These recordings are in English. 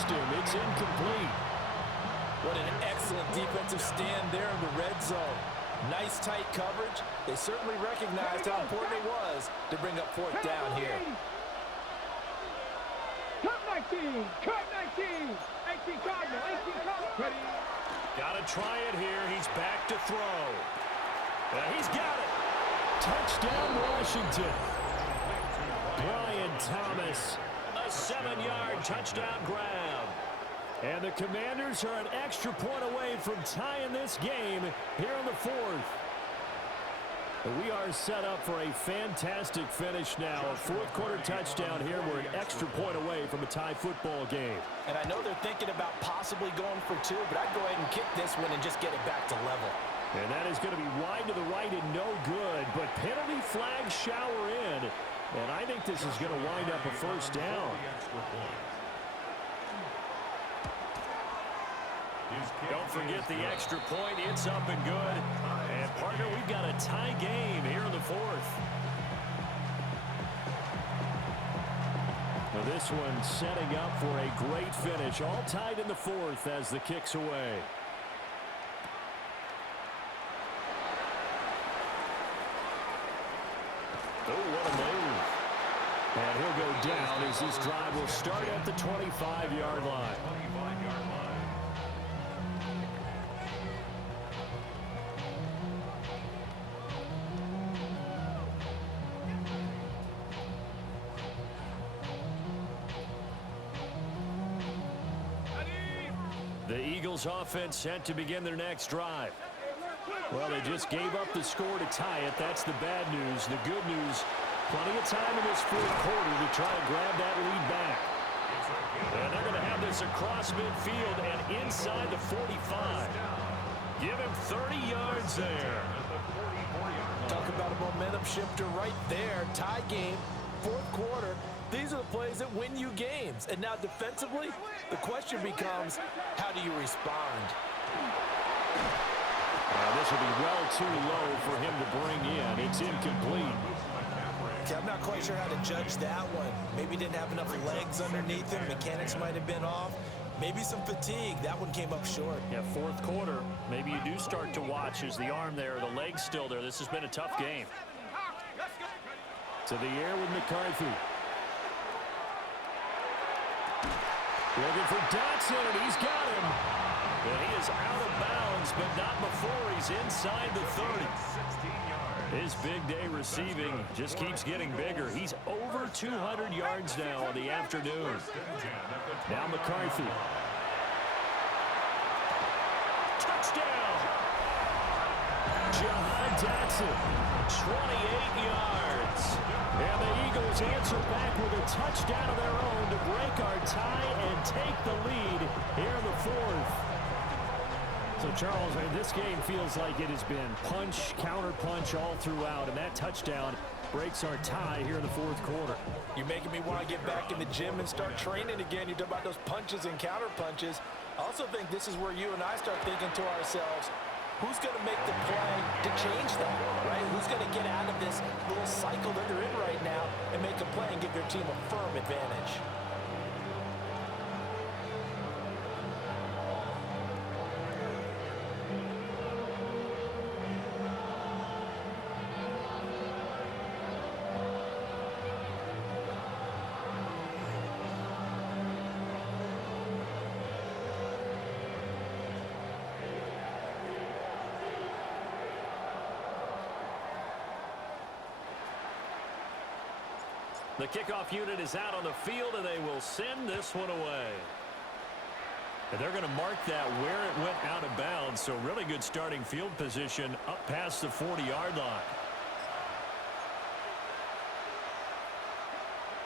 lost him. It's incomplete. What an excellent defensive stand there in the red zone. Nice tight coverage. They certainly recognized how important it was to bring up fourth down here. Cut 19! Cut 19! 18 Cardinal! 18 Cardinal! Ready? Got to try it here. He's back to throw. He's got it. Touchdown, Washington. Brian Thomas, a 7-yard touchdown grab. And the Commanders are an extra point away from tying this game here in the fourth. We are set up for a fantastic finish now. A fourth-quarter touchdown here. We're an extra point away from a tie football game. And I know they're thinking about possibly going for two, but I'd go ahead and kick this one and just get it back to level. And that is going to be wide to the right and no good, but penalty flags shower in. And I think this is going to wind up a first down. Don't forget the extra point. It's up and good. And, partner, we've got a tie game here in the fourth. Now this one setting up for a great finish. All tied in the fourth as the kick's away. Oh, what a move. And he'll go down as this drive will start at the 25-yard line. The Eagles offense set to begin their next drive. Well, they just gave up the score to tie it. That's the bad news. The good news, plenty of time in this fourth quarter to try and grab that lead back. And they're going to have this across midfield and inside the 45. Give him 30 yards there. Talk about a momentum shifter right there. Tie game, fourth quarter. These are the plays that win you games. And now defensively, the question becomes, how do you respond? This will be well too low for him to bring in. It's incomplete. Okay, I'm not quite sure how to judge that one. Maybe didn't have enough legs underneath him. Mechanics might have been off. Maybe some fatigue. That one came up short. Yeah, fourth quarter. Maybe you do start to watch as the arm there, the leg's still there. This has been a tough game. To the air with McCarthy. Looking for Dotson, and he's got him. And he is out of bounds, but not before he's inside the 30. His big day receiving just keeps getting bigger. He's over 200 yards now on the afternoon. Now McCarthy. Touchdown! Jahan Dotson, 28 yards. And the Eagles answer back with a touchdown of their own to break our tie and take the lead here in the fourth. So, Charles, this game feels like it has been punch, counter-punch all throughout, and that touchdown breaks our tie here in the fourth quarter. You're making me want to get back in the gym and start training again. You talk about those punches and counter-punches. I also think this is where you and I start thinking to ourselves, who's going to make the play to change that, right? Who's going to get out of this little cycle that they're in right now and make a play and give their team a firm advantage? The kickoff unit is out on the field, and they will send this one away. And they're going to mark that where it went out of bounds, so really good starting field position up past the 40-yard line.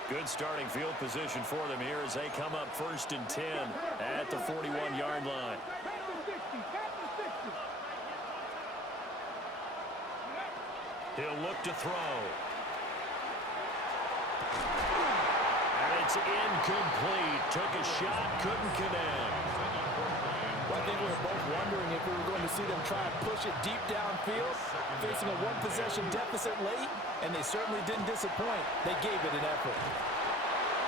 Good starting field position for them here as they come up 1st and 10 at the 41-yard line. He'll look to throw. It's incomplete. Took a shot, couldn't connect. Well, I think we were both wondering if we were going to see them try and push it deep downfield, facing a one-possession deficit late, and they certainly didn't disappoint. They gave it an effort.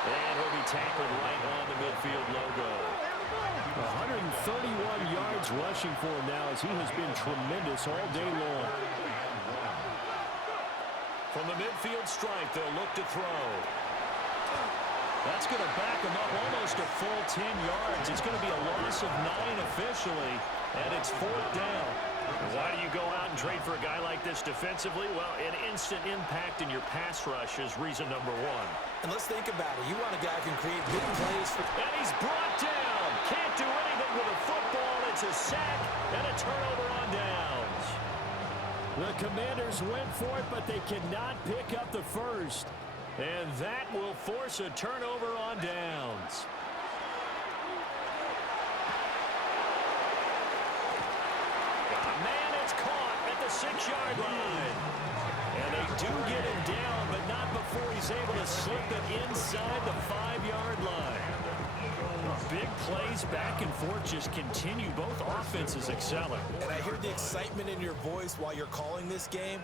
And he'll be tackled right on the midfield logo. 131 yards rushing for him now as he has been tremendous all day long. From the midfield stripe, they'll look to throw. That's going to back him up almost a full 10 yards. It's going to be a loss of 9 officially, and it's 4th down. Why do you go out and trade for a guy like this defensively? Well, an instant impact in your pass rush is reason number 1. And let's think about it. You want a guy who can create big plays. And he's brought down. Can't do anything with a football. It's a sack and a turnover on downs. The Commanders went for it, but they cannot pick up the first. And that will force a turnover on downs. Man, it's caught at the 6-yard line. And they do get him down, but not before he's able to slip it inside the 5-yard line. Big plays back and forth just continue. Both offenses excelling. And I hear the excitement in your voice while you're calling this game.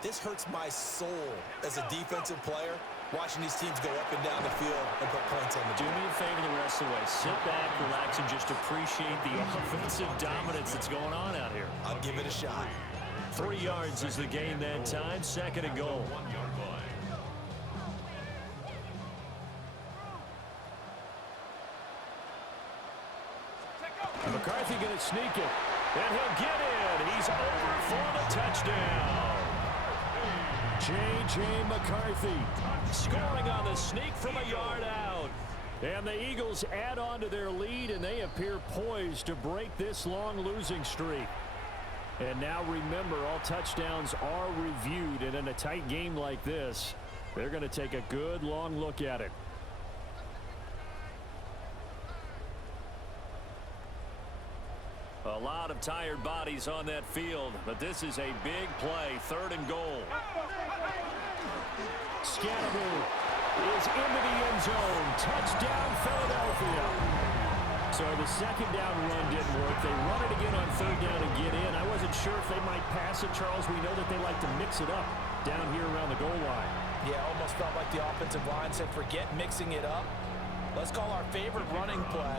This hurts my soul as a defensive player, watching these teams go up and down the field and put points on the board. Do me a favor the rest of the way. Sit back, relax, and just appreciate the offensive dominance that's going on out here. I'll give it a shot. 3 yards is the gain that time. 2nd and goal. McCarthy going to sneak it. And he'll get in. He's over for the touchdown. J.J. McCarthy scoring on the sneak from a yard out. And the Eagles add on to their lead, and they appear poised to break this long losing streak. And now remember, all touchdowns are reviewed, and in a tight game like this, they're going to take a good long look at it. A lot of tired bodies on that field, but this is a big play. 3rd and goal. Scannable is into the end zone. Touchdown, Philadelphia. So the 2nd down run didn't work. They run it again on 3rd down and get in. I wasn't sure if they might pass it, Charles. We know that they like to mix it up down here around the goal line. Yeah, almost felt like the offensive line said, forget mixing it up. Let's call our favorite running play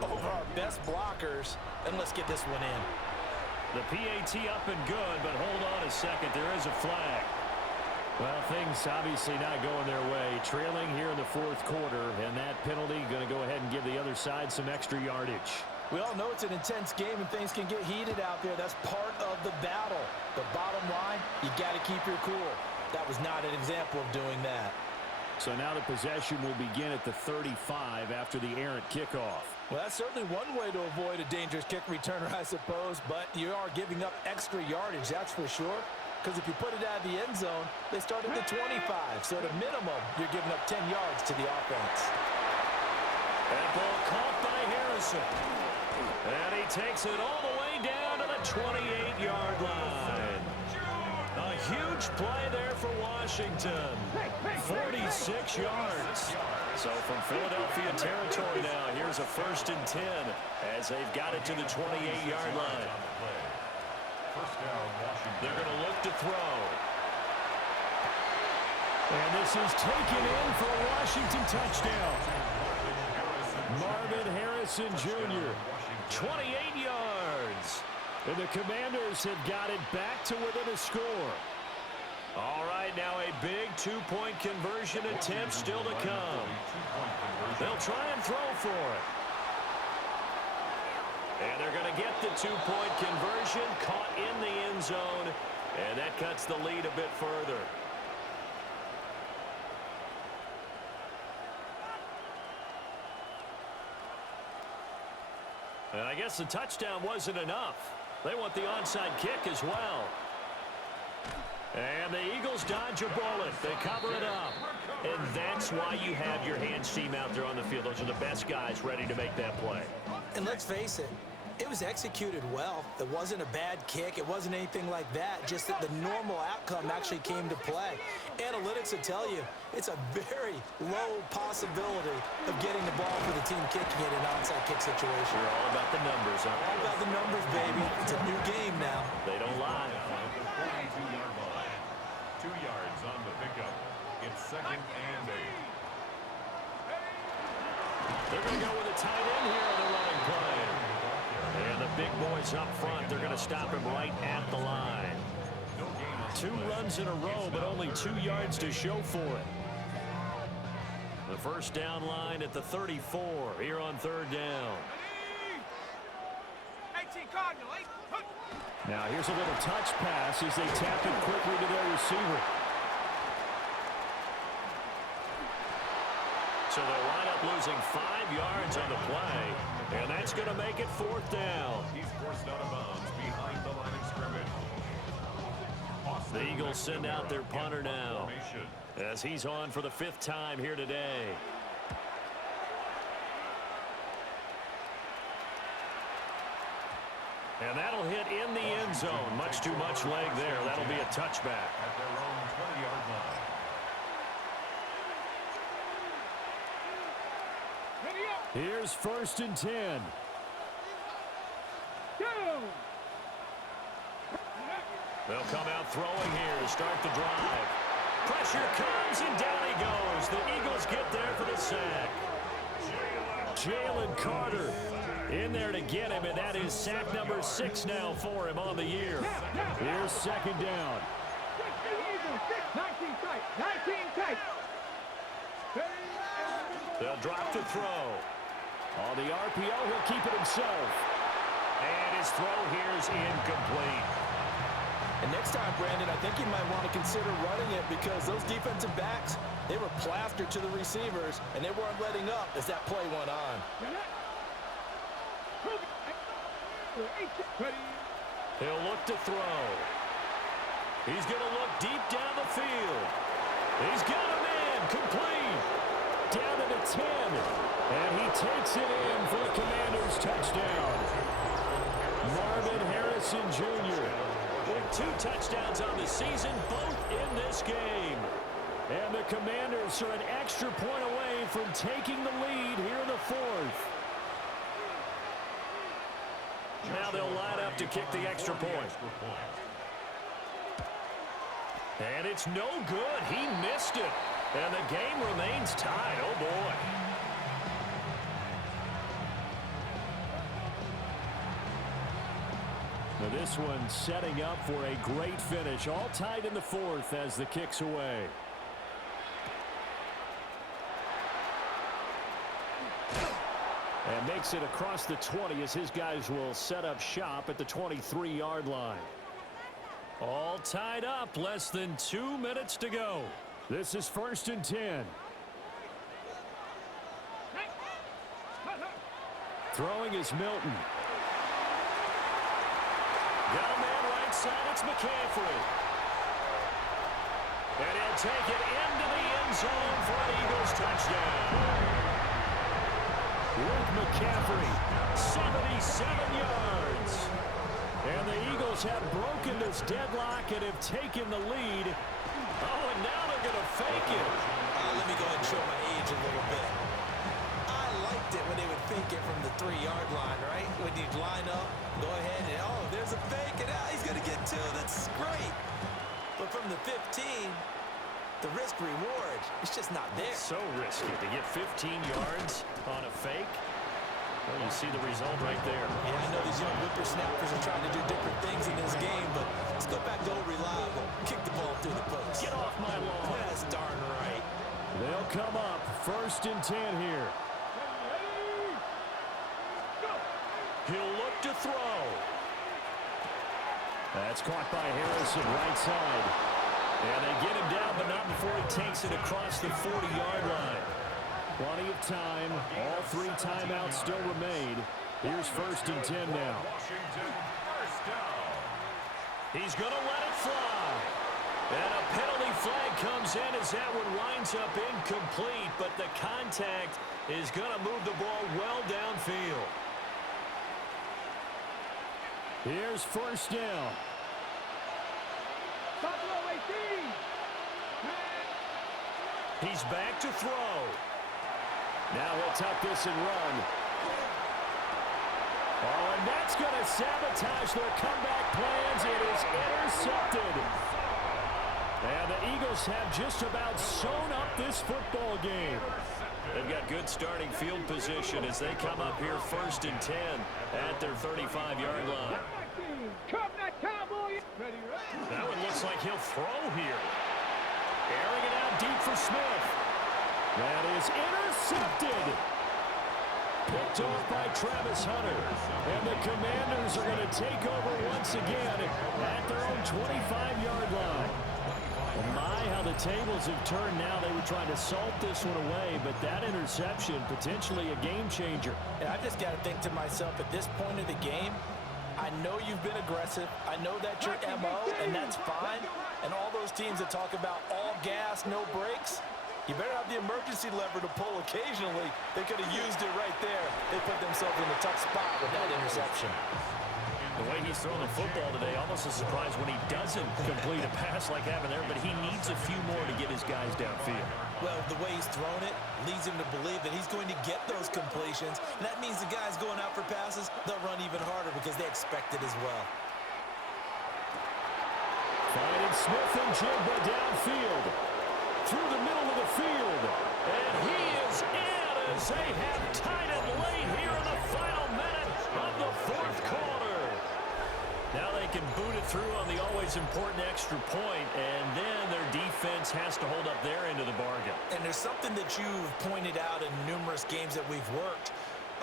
over our best blockers, and let's get this one in. The PAT up and good, but hold on a second. There is a flag. Well, things obviously not going their way. Trailing here in the 4th quarter, and that penalty going to go ahead and give the other side some extra yardage. We all know it's an intense game, and things can get heated out there. That's part of the battle. The bottom line, you got to keep your cool. That was not an example of doing that. So now the possession will begin at the 35 after the errant kickoff. Well, that's certainly one way to avoid a dangerous kick returner, I suppose, but you are giving up extra yardage, that's for sure. Because if you put it out of the end zone, they start at the 25. So at a minimum, you're giving up 10 yards to the offense. That ball caught by Harrison. And he takes it all the way down to the 28-yard line. A huge play there for Washington. 46 yards. So from Philadelphia territory now, here's a 1st and 10 as they've got it to the 28-yard line. They're going to look to throw. And this is taken in for a Washington touchdown. Marvin Harrison Jr., 28 yards. And the Commanders have got it back to within a score. All right, now a big 2-point conversion attempt still to come. They'll try and throw for it. And they're going to get the 2-point conversion, caught in the end zone, and that cuts the lead a bit further. And I guess the touchdown wasn't enough. They want the onside kick as well. And the Eagles dodge a bullet. They cover it up. And that's why you have your hands team out there on the field. Those are the best guys ready to make that play. And let's face it, it was executed well. It wasn't a bad kick. It wasn't anything like that. Just that the normal outcome actually came to play. Analytics will tell you it's a very low possibility of getting the ball for the team kicking it in an onside kick situation. You're all about the numbers, huh? All about the numbers, baby. It's a new game now. They don't lie. 2 yards on the pickup. It's 2nd and 8. They're going to go with a tight end here on the running play. And the big boys up front, they're going to stop him right at the line. 2 runs in a row, but only 2 yards to show for it. The first down line at the 34 here on 3rd down. Now here's a little touch pass as they tap it quickly to their receiver. So they'll wind up losing 5 yards on the play, and that's going to make it 4th down. He's forced out of bounds behind the line of scrimmage. The Eagles send out their punter now as he's on for the 5th time here today. And that'll hit in the end zone. Much too much leg there. That'll be a touchback. At their own 20-yard line. Here's 1st and 10. They'll come out throwing here to start the drive. Pressure comes, and down he goes. The Eagles get there for the sack. Jalen Carter in there to get him, and that is sack number 6 now for him on the year. Here's 2nd down. 19 tight. 19 tight. They'll drop to throw. On the RPO, he'll keep it himself. And his throw here is incomplete. And next time, Brandon, I think you might want to consider running it because those defensive backs, they were plastered to the receivers, and they weren't letting up as that play went on. He'll look to throw. He's going to look deep down the field. He's got a man complete. Down to the 10. And he takes it in for the Commanders' touchdown. Marvin Harrison Jr. with 2 touchdowns on the season, both in this game. And the Commanders are an extra point away from taking the lead here in the 4th. Now they'll line up to kick the extra point. And it's no good. He missed it. And the game remains tied. Oh, boy. Now this one setting up for a great finish. All tied in the 4th as the kick's away. And makes it across the 20 as his guys will set up shop at the 23-yard line. All tied up, less than 2 minutes to go. This is 1st and 10. Throwing is Milton. Got a man right side, it's McCaffrey. And he'll take it into the end zone for an Eagles touchdown. Luke McCaffrey, 77 yards. And the Eagles have broken this deadlock and have taken the lead. Oh, and now they're going to fake it. Let me go ahead and show my age a little bit. I liked it when they would fake it from the 3-yard line, right? When you'd line up, go ahead and, oh, there's a fake, and he's going to get 2. That's great. But from the 15, the risk-reward, it's just not there. So risky to get 15 yards on a fake. Well, you see the result right there. Yeah, I know these young whippersnappers are trying to do different things in this game, but let's go back to old reliable. Kick the ball through the post. Get off my lawn. That's darn right. They'll come up 1st and 10 here. He'll look to throw. That's caught by Harrison, right side. And they get him down, but not before he takes it across the 40-yard line. Plenty of time. All 3 timeouts still remain. Here's 1st and 10 now. Washington, first down. He's going to let it fly. And a penalty flag comes in as that one winds up incomplete, but the contact is going to move the ball well downfield. Here's 1st down. He's back to throw. Now he'll tuck this and run. Oh, and that's going to sabotage their comeback plans. It is intercepted. And the Eagles have just about sewn up this football game. They've got good starting field position as they come up here 1st and 10 at their 35-yard line. Come that cowboy. Ready, ready. That one looks like he'll throw here. Airing it out deep for Smith. That is intercepted. Picked off by Travis Hunter. And the Commanders are going to take over once again at their own 25-yard line. And my, how the tables have turned now. They were trying to salt this one away, but that interception, potentially a game changer. And I just got to think to myself, at this point of the game, I know you've been aggressive. I know that's your MO, and that's fine. And all those teams that talk about all gas, no brakes, you better have the emergency lever to pull occasionally. They could have used it right there. They put themselves in a tough spot with that interception. The way he's throwing the football today, almost a surprise when he doesn't complete a pass like having there, but he needs a few more to get his guys downfield. Well, the way he's thrown it leads him to believe that he's going to get those completions. And that means the guys going out for passes, they'll run even harder because they expect it as well. Finding Smith and Jigba downfield. Through the middle of the field. And he is in as they have tied it late here in the final minute of the 4th quarter. Now they can boot it through on the always important extra point, and then their defense has to hold up their end of the bargain. And there's something that you've pointed out in numerous games that we've worked.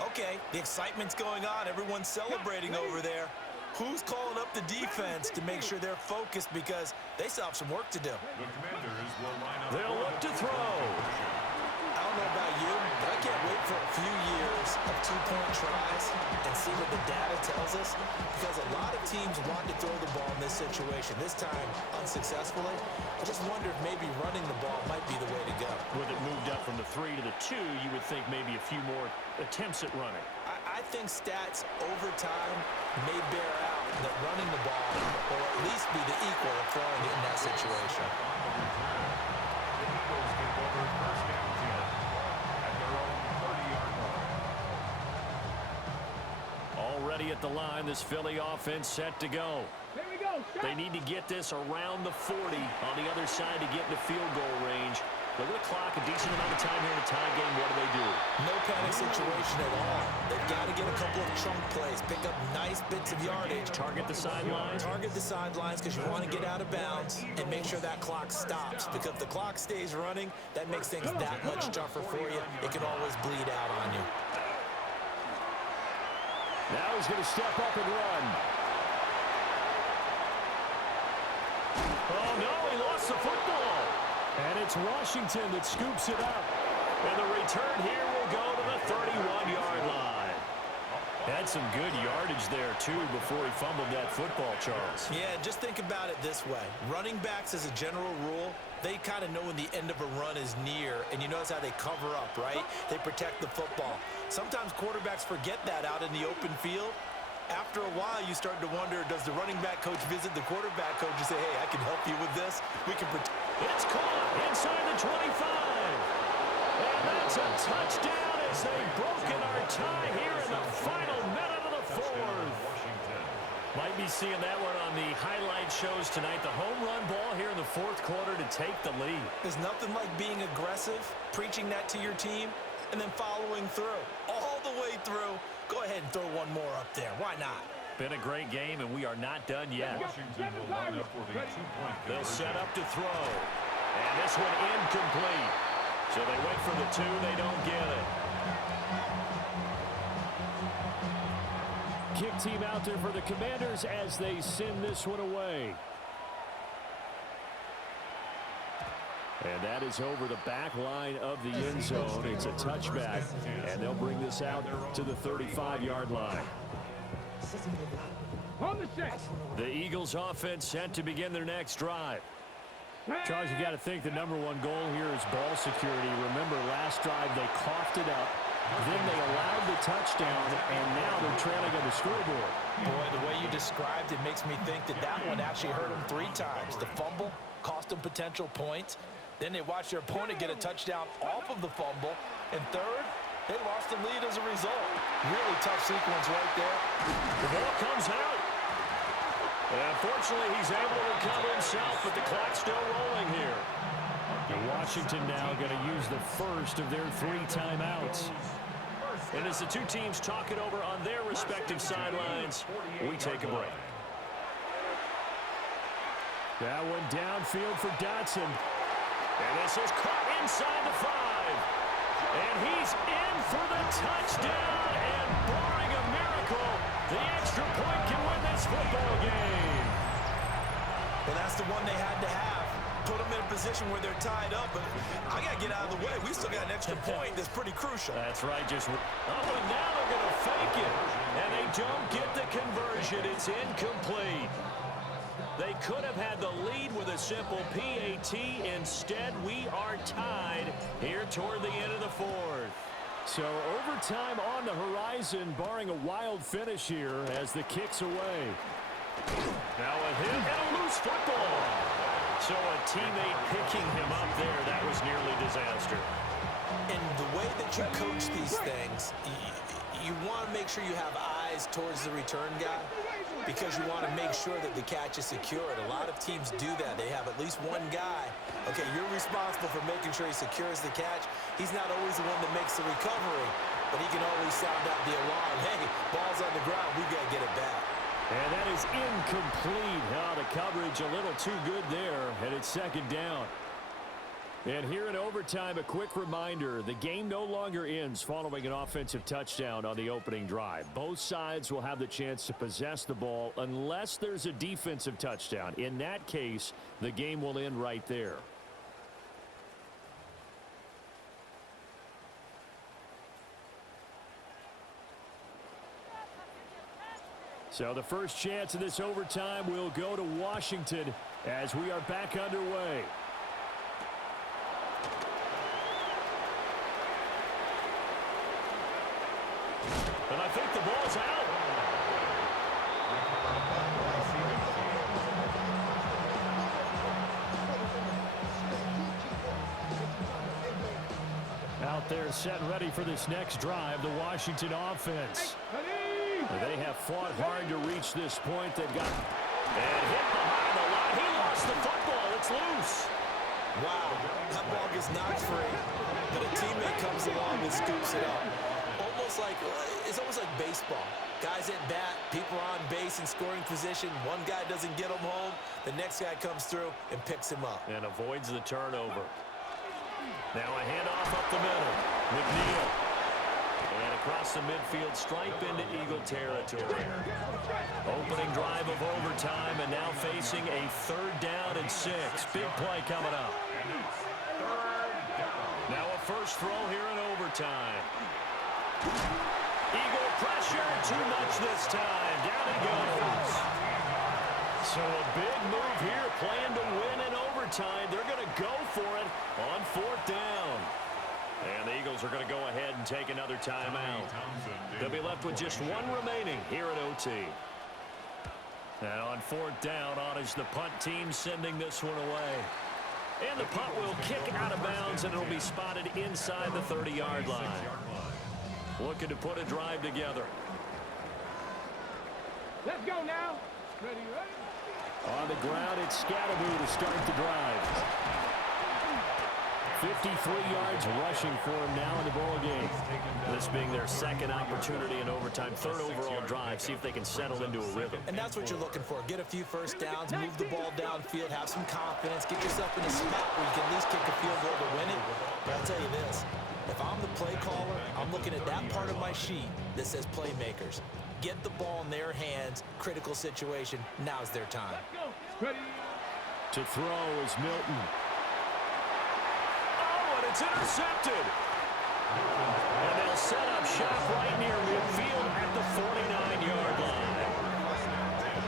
Okay, the excitement's going on. Everyone's celebrating over there. Who's calling up the defense to make sure they're focused because they still have some work to do? The Commanders will line up. They'll look to throw. I don't know about you, but I can't wait for a few years of two-point tries and see what the data tells us, because a lot of teams want to throw the ball in this situation, this time unsuccessfully. I just wonder if maybe running the ball might be the way to go. With it moved up from the 3 to the 2, you would think maybe a few more attempts at running. I think stats over time may bear out that running the ball will at least be the equal of throwing it in that situation. The Eagles get over 1st and 10 at their own 30-yard line. Already at the line, this Philly offense set to go. Here we go. They need to get this around the 40 on the other side to get into field goal range. Look at the clock, a decent amount of time here in a tie game. What do? No panic situation at all. They've got to get a couple of chunk plays, pick up nice bits of yardage. Target the sidelines? Target the sidelines because you want to get out of bounds and make sure that clock stops. Because if the clock stays running, that makes things that much tougher for you. It can always bleed out on you. Now he's going to step up and run. Oh, no, he lost the football. And it's Washington that scoops it up. And the return here will go to the 31-yard line. Had some good yardage there, too, before he fumbled that football, Charles. Yeah, just think about it this way. Running backs, as a general rule, they kind of know when the end of a run is near. And you notice how they cover up, right? They protect the football. Sometimes quarterbacks forget that out in the open field. After a while, you start to wonder, does the running back coach visit the quarterback coach and say, hey, I can help you with this? We can protect. It's caught inside the 25. And that's a touchdown as they've broken our tie here in the final minute of the 4th. Might be seeing that one on the highlight shows tonight. The home run ball here in the 4th quarter to take the lead. There's nothing like being aggressive, preaching that to your team, and then following through. All the way through. Go ahead and throw one more up there. Why not? Been a great game, and we are not done yet. Washington will line up for the 2-point They'll conversion. set up to throw. And this one incomplete. So they wait for the 2. They don't get it. Kick team out there for the Commanders as they send this one away. And that is over the back line of the end zone. It's a touchback, and they'll bring this out to the 35-yard line. On the set. The Eagles offense set to begin their next drive. Charles, you got to think the #1 goal here is ball security. Remember, last drive they coughed it up, then they allowed the touchdown, and now they're trailing on the scoreboard. Boy, the way you described it makes me think that that one actually hurt them 3 times. The fumble cost them potential points. Then they watched their opponent get a touchdown off of the fumble. And third, they lost the lead as a result. Really tough sequence right there. The ball comes out. And unfortunately, he's able to recover himself, but the clock's still rolling here. And Washington now going to use the first of their 3 timeouts. And as the two teams talk it over on their respective sidelines, we take a break. That one downfield for Dotson. And this is caught inside the 5. And he's in for the touchdown. And barring a miracle, the extra point can win this football game. Well, that's the one they had to have. Put them in a position where they're tied up, but I got to get out of the way. We still got an extra point that's pretty crucial. That's right. And now they're going to fake it. And they don't get the conversion. It's incomplete. They could have had the lead with a simple PAT. Instead, we are tied here toward the end of the 4th. So overtime on the horizon, barring a wild finish here as the kick's away. Now a hit and a loose football. So a teammate picking him up there, that was nearly disaster. And the way that you coach these things, you want to make sure you have eyes towards the return guy because you want to make sure that the catch is secured. A lot of teams do that. They have at least one guy. Okay, you're responsible for making sure he secures the catch. He's not always the one that makes the recovery, but he can always sound out the alarm. Hey, ball's on the ground. We got to get it back. And that is incomplete. The coverage a little too good there, and it's 2nd down. And here in overtime, a quick reminder, the game no longer ends following an offensive touchdown on the opening drive. Both sides will have the chance to possess the ball unless there's a defensive touchdown. In that case, the game will end right there. So the first chance of this overtime will go to Washington as we are back underway. And I think the ball's out. Out there set and ready for this next drive, the Washington offense. They have fought hard to reach this point. They've got and hit behind the line. He lost the football. It's loose. Wow, that ball gets knocked free, but a teammate comes along and scoops it up. It's almost like baseball. Guys at bat, people are on base in scoring position. One guy doesn't get him home. The next guy comes through and picks him up. And avoids the turnover. Now a handoff up the middle. McNeil. And across the midfield, stripe into Eagle territory. Opening drive of overtime, and now facing a 3rd down and 6. Big play coming up. Now a first throw here in overtime. Eagle pressure, too much this time. Down he goes. So a big move here, playing to win in overtime. They're going to go for it on 4th down. And the Eagles are going to go ahead and take another timeout. They'll be left with just one remaining here at OT. And on 4th down, on is the punt team sending this one away. And the punt will kick out of bounds, and it'll be spotted inside the 30-yard line. Looking to put a drive together. Let's go now. Ready? On the ground, it's Scatterby to start the drive. 53 yards rushing for him now in the ball game. This being their 2nd opportunity in overtime, 3rd overall drive. See if they can settle into a rhythm. And that's what you're looking for. Get a few first downs, move the ball downfield, have some confidence, get yourself in a spot where you can at least kick a field goal to win it. But I'll tell you this, if I'm the play caller, I'm looking at that part of my sheet that says playmakers. Get the ball in their hands, critical situation, now's their time. Ready? To throw is Milton. And it's intercepted. And they'll set up shop right near midfield at the 49-yard line.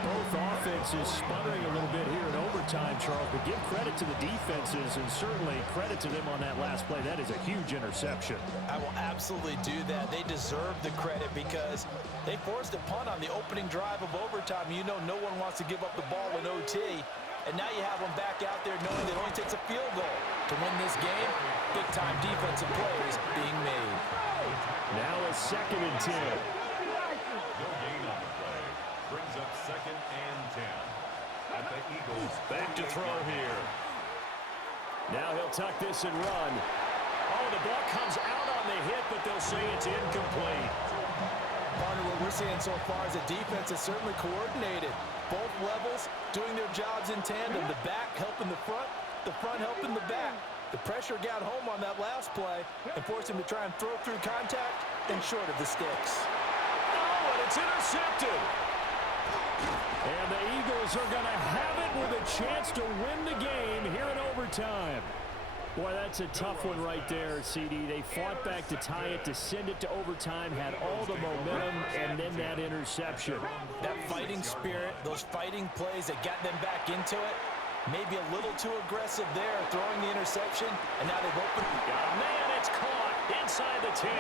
Both offenses sputtering a little bit here in overtime, Charles, but give credit to the defenses and certainly credit to them on that last play. That is a huge interception. I will absolutely do that. They deserve the credit because they forced a punt on the opening drive of overtime. You know no one wants to give up the ball in OT. And now you have them back out there knowing it only takes a field goal to win this game. Big-time defensive plays being made. Now a 2nd and 10. No gain on the play. Brings up 2nd and 10. At the Eagles. Back to throw here. Now he'll tuck this and run. Oh, the ball comes out on the hit, but they'll say it's incomplete. Partner, what we're seeing so far is the defense is certainly coordinated. Both levels doing their jobs in tandem. The back helping the front helping the back. The pressure got home on that last play and forced him to try and throw through contact and short of the sticks. Oh, and it's intercepted. And the Eagles are going to have it with a chance to win the game here in overtime. Boy, that's a tough one right there, CD. They fought back to tie it, to send it to overtime, had all the momentum, and then that interception. That fighting spirit, those fighting plays that got them back into it, maybe a little too aggressive there, throwing the interception, and now they've opened. Oh, man, it's caught inside the 10.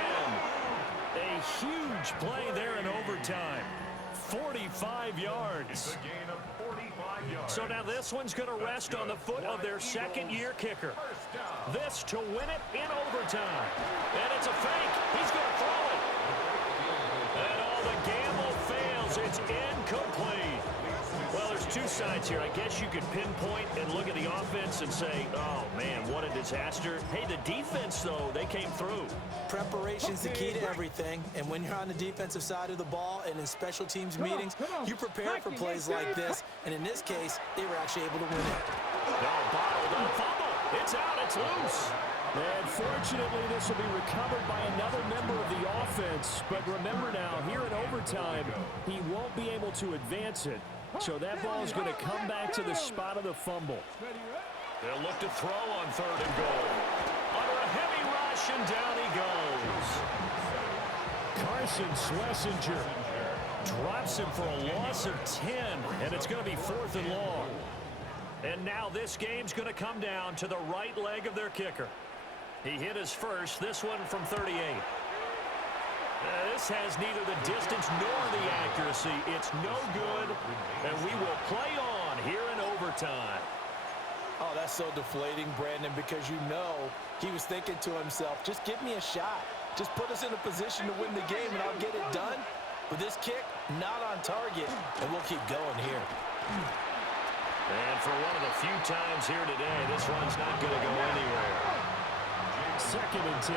A huge play there in overtime. 45 yards. It's a gain of 45 yards. So now this one's going to rest on the foot of their second-year kicker. This to win it in overtime. And it's a fake. He's going to throw it. And all the gamble fails. It's incomplete. Well, there's two sides here. I guess you could pinpoint and look at the offense and say, oh, man, what a disaster. Hey, the defense, though, they came through. Preparation's the key to everything, and when you're on the defensive side of the ball and in special teams meetings, you prepare for plays like this, and in this case, they were actually able to win it. No, bottle, don't fumble. It's out, it's loose. And fortunately, this will be recovered by another member of the offense. But remember now, here in overtime, he won't be able to advance it. So that ball is going to come back to the spot of the fumble. They'll look to throw on 3rd and goal. Under a heavy rush, and down he goes. Carson Schlesinger drops him for a loss of 10, and it's going to be 4th and long. And now this game's going to come down to the right leg of their kicker. He hit his first, this one from 38. This has neither the distance nor the accuracy. It's no good, and we will play on here in overtime. Oh, that's so deflating, Brandon, because you know he was thinking to himself, just give me a shot. Just put us in a position to win the game, and I'll get it done. But this kick, not on target, and we'll keep going here. And for one of the few times here today, this one's not going to go anywhere. 2nd and 10.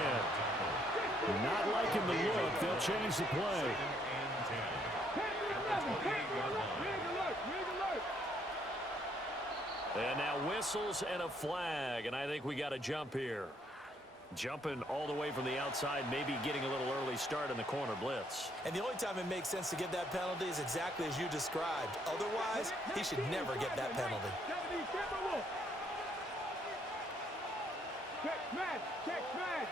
Not liking the look. They'll change the play. And now whistles and a flag, and I think we got a jump here. Jumping all the way from the outside, maybe getting a little early start in the corner blitz. And the only time it makes sense to give that penalty is exactly as you described. Otherwise, he should never get that penalty. Check man, check man.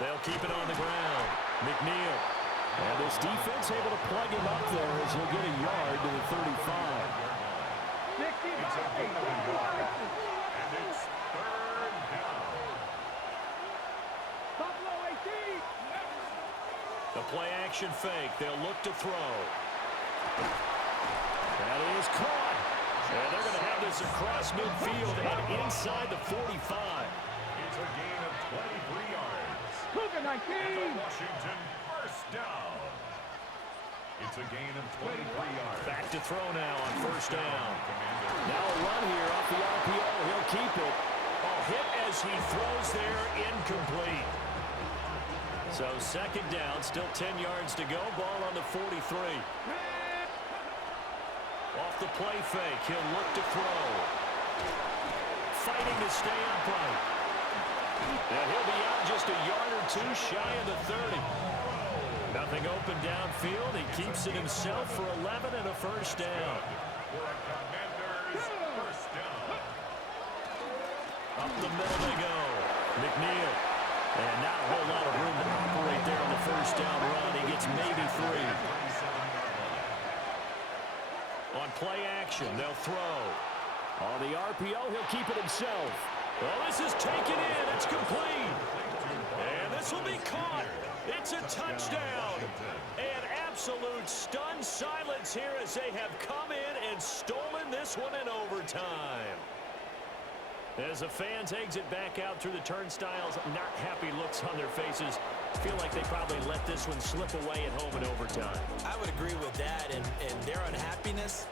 They'll keep it on the ground. McNeil. And this defense able to plug him up there as he'll get a yard to the 35. It's a gain of a yard. And it's 3rd down. Buffalo 18. The play action fake. They'll look to throw. That is caught. And they're going to have this across midfield and inside the 45. It's a gain of 23 yards. Cougar 19. The Washington 1st down. It's a gain of 23 yards. Back to throw now on 1st down. Now a run here off the RPO. He'll keep it. A hit as he throws there, incomplete. So 2nd down, still 10 yards to go. Ball on the 43. Off the play fake, he'll look to throw. Fighting to stay upright. And he'll be out just a yard or two shy of the 30. Nothing open downfield. He keeps it himself for 11 and a 1st down. For a Commanders 1st down. Up the middle they go. McNeil. And not a whole lot of room to operate there on the 1st down run. He gets maybe 3. On play action, they'll throw. On the RPO, he'll keep it himself. Well, this is taken in. It's complete. And this will be caught. It's a touchdown. And absolute stunned silence here as they have come in and stolen this one in overtime. As the fans exit back out through the turnstiles, not happy looks on their faces. Feel like they probably let this one slip away at home in overtime. I would agree with that, and their unhappiness